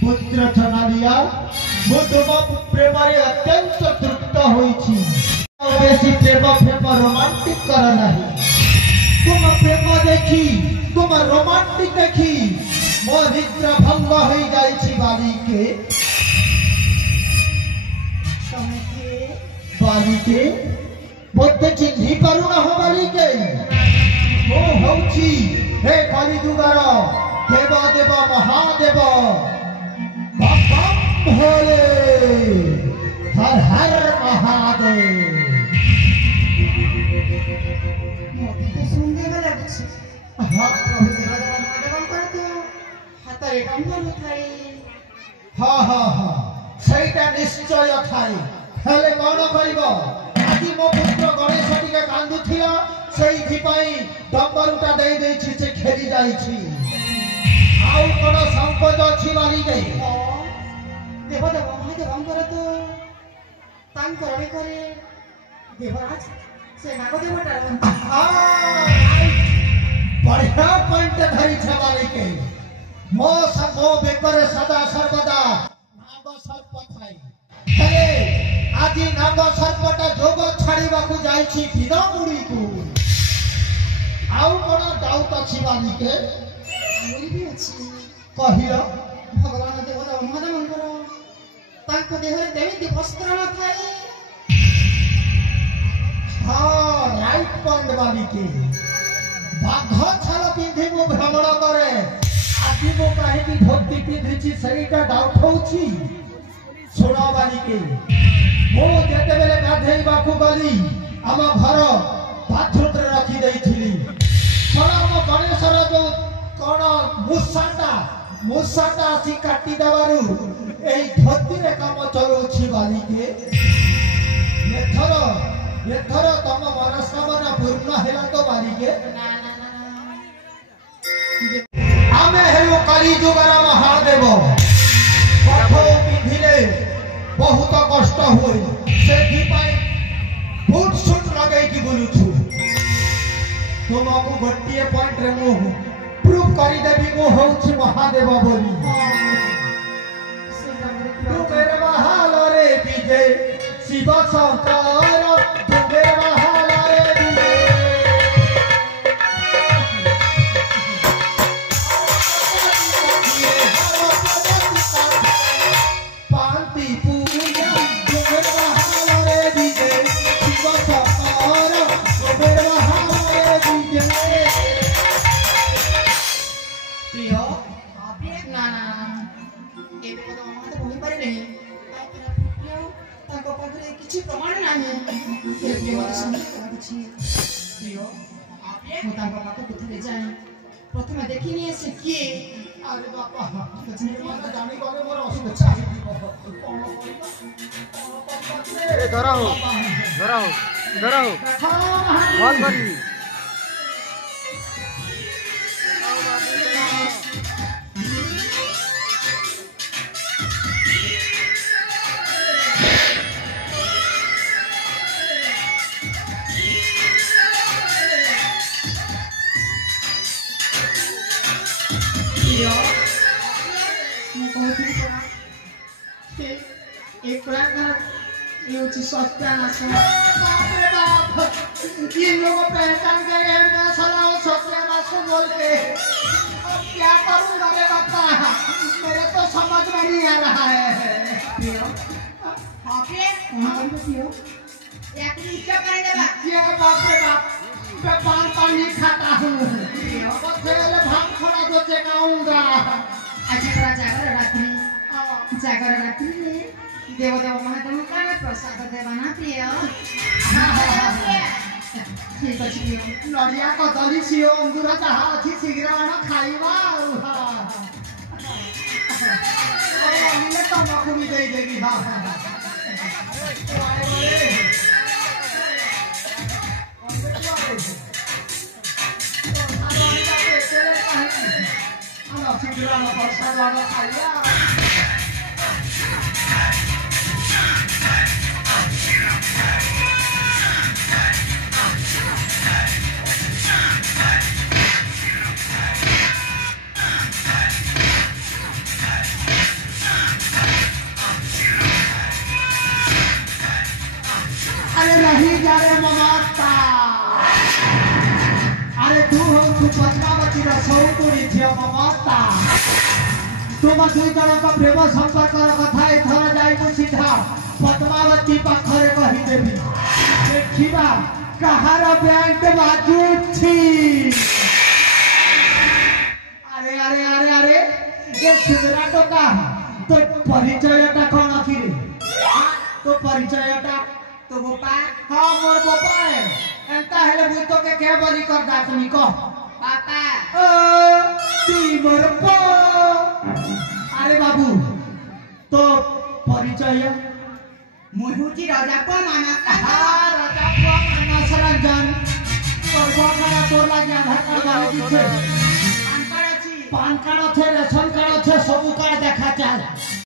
पुत्र चनालिया मु तुम प्रेम अत्यंत तृप्त होइछि बेसी प्रेम प्रेम रोमांटिक कर नहीं तुम प्रेम देखी तुम रोमांटिक देखी मो निद्रा भंग हो जाइछि बालिके बालिके बोते चिन्ही पारु न हो बालिके ओ होछि हे कलिजुगर देव देव महादेव बम भोले हर हर महादेव मोती सुंदर लगुछि हां प्रभु देव महादेव करतो हातरे डंगर थाई हां हां हां सेटा निश्चय थाई हेले कोन करिवो आदि मो पुत्र गणेश टिके कांदुथिला सेइथि पई डंगरुटा देई देछि से खेली जाइछि आउ कोन संकोच अछि बाली गई देव देव महादेव करतो तांकर रे करे देवराज से नागदेवटा बढ़िया पॉइंट धरी छबाली के मो बेकर सदा सर्वदा नाग सर्प थाई हेले आदि नाग सर्पटा जोग छाड़ीबा को जाईछि बिना मुड़ी को आउ कोन डाउट अछि बाली के मोरी भी अछि कहियो भगवान देव देव महादेव तांको देहरे देवी वस्त्र न थाई हाँ राइट पॉइंट बाली के बाघ छाल पिंधि मु भ्रमण करे आदि मु काहे धोती पिंधिछि सहीटा डाउट होछि सुना बाली के मो जेते बेले गाधेइबा को गली हम घर बाथरूम रे रखी देइथिली छोड़ा मो गणेशर जो कोन मुसाटा आसी काटी दबारु एई धोती रे काम चलुछि बाली के एथर तम मनस्कामना पूर्ण हेला तो बाली के आमे हेलो काली जुगर महादेव कठो पिंधिले बहुत कष्ट होई सेठी पाई फुट सुट लगे कि बोलुछु तुमको गोटिए पॉइंट रे मु प्रूफ करी देबी मु होउछि महादेव बोली तू मेरे महाल रे विजय शिव शंकर तू मेरे महाल रे विजय पांति पूजा तू मेरे महाल रे विजय शिव शंकर तू मेरे महाल रे विजय प्रिय आपे ना ए तो महादेव होई पारे नहीं ताको पाखरे किछि प्रमाण नाही ए मते संदेह लाଗୁଛି प्रिय आपे मु ताको पाखो कुथले जाय प्रथमे देखिनी से किए अरे बापा तो मत जानी गले मोर असुविधा ए धरा हो बॉल करी एक प्रकार ये उची सत्यानाश बाप रे बाप ये लोग पहचान गए हैं मैं साला सत्यानाश बोलते अब क्या करूंगा रे बापा मेरे तो समझ में नहीं आ रहा है ओके हम पियो एक नीचे कर देगा ये बाप रे बाप मैं पान नहीं खाता हूँ बच्चे वाले भांग थोड़ा तो चेकाऊंगा आज करा जागर रात्रि देव देव महादेव का प्रसाद देवाना प्रिय ठीक अछि प्रिय नडिया कदली सियो अंगूर जहा अछि शीघ्र आना खाइबा मिले तमको भी दे देगी हां शीघ्र आना प्रसाद आना खाइया ସଉତୁରୀ ଝିଅ ମମତା ତୁମ ଦୁଇ ଜଣଙ୍କ ପ୍ରେମ ସମ୍ପର୍କର କଥା ଏଥର ଯାଇ ମୁଁ ସିଧା ପଦ୍ମାବତୀ ପାଖରେ କହିଦେବି ଦେଖିବା କାହାର ବ୍ୟାଣ୍ଡ ବାଜୁଛି। ଆରେ ଆରେ ଆରେ ଆରେ ଏ ସୁନ୍ଦରା ଟୋକା ତୋ ପରିଚୟଟା କଣ କିରେ? ତୋ ପରିଚୟଟା तो बोपा ହଁ ମୋର ବୋପା ଏନ୍ତା ହେଲେ ମୁଁ ତୋକେ କେ ବୋଲି କରଦା ତୁମି କହ पापा ओ তুই মোর পো আরে বাবু তো পরিচয় मुहुची राजा को माना রাজা মানস রঞ্জন তোর বকারা তোর লাগি আধার কার্ড লাগে দিছে अंकड़ अछि পান কার্ড আছে রেশন কার্ড আছে সবু কার্ড দেখা চাল